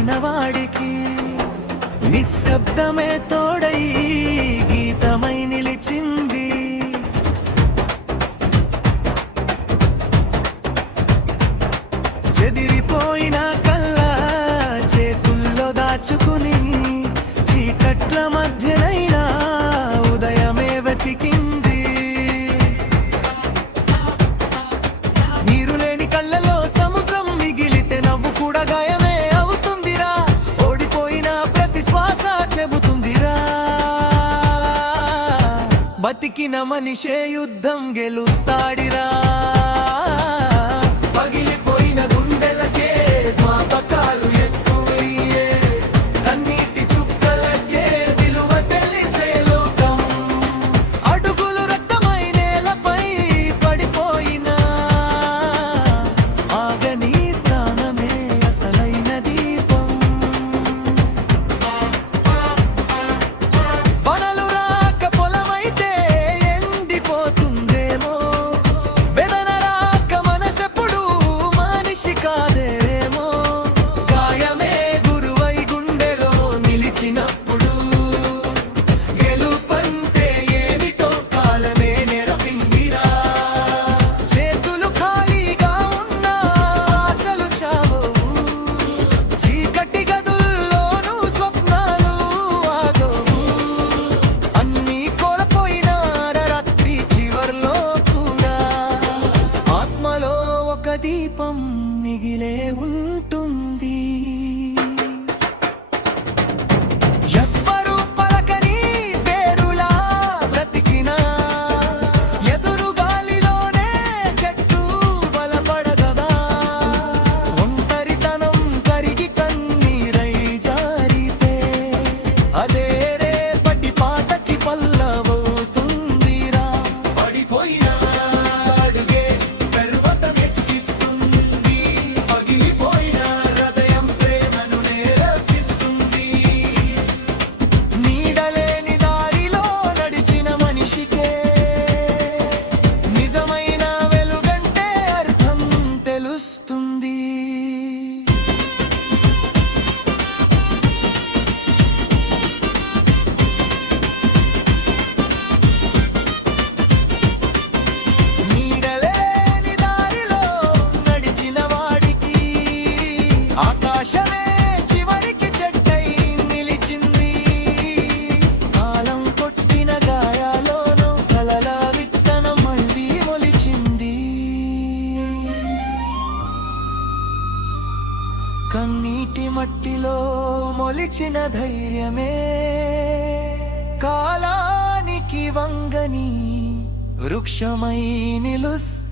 నడిచిన వాడికి నిశ్శబ్దమే తోడై గీతమై నిలిచింది. చెదిరిపోయిన కల్లా చేతుల్లో దాచుకుని చీకట్ల మధ్యనైనా ఉదయమే వెతికింది. నీరు లేని కళ్ళలో సముద్రం మిగిలితే నవ్వు కూడా గాయమే అవుతుందిరా. ఓడిపోయిన ప్రతి శ్వాస చెబుతుందిరా, బతికిన మనిషే యుద్ధం గెలుస్తాడిరా. పగిలిపోయిన గుండెలకే జ్ఞాపకాలు ఎక్కువయ్యే, కన్నీటి చుక్కలకే విలువ తెలిసే లోకం. అడుగులు రక్తమై నేలపై పడిపోయినా ఆగని ప్రాణమే అసలైన దీపం. వనలు రాక పొలమైతే ఎండిపోతుందేమో, వేదన రాక మనసెప్పుడు మనిషి కాదేమో. గాయమే గురువై గుండెలో నిలిచినప్పుడు గెలుపంటే ఏమిటో కాలమే నెరపిందిరా. చేతులు ఖాళీగా ఉన్నా ఆశలు చావవు, చీకటి గదుల్లోనూ స్వప్నాలు ఆగవు. అన్నీ కోల్పోయిన రాత్రి చివర్లో కూడా ఆత్మలో ఒక దీపం మిగిలే ఉంటుంది. ఎవ్వరూ పలకని పేరులా బ్రతికినా ఎదురు గాలిలోనే చెట్టు బలపడగదా. ఒంటరితనం కరిగి కన్నీరై జారితే అదే రేపటి పాటకి పల్లవవుతుందిరా. పడిపోయిన అడుగే పర్వతమెక్కిస్తుంది, పగిలిపోయిన హృదయం ప్రేమను నేర్పిస్తుంది. నీడలేని దారిలో నడిచిన మనిషికే నిజమైన వెలుగంటే అర్థం తెలుస్తుంది. నీడలేని దారిలో నడిచిన వాడికి ఆకాశమే చివరికి చెట్టై నిలిచింది. కాలం కొట్టిన గాయాలోనూ కలల విత్తనం మళ్ళీ మొలిచింది. కన్నీటి మట్టిలో మొలిచిన ధైర్యమే కాలానికి వంగని వృక్షమై నిలుస్తుంది.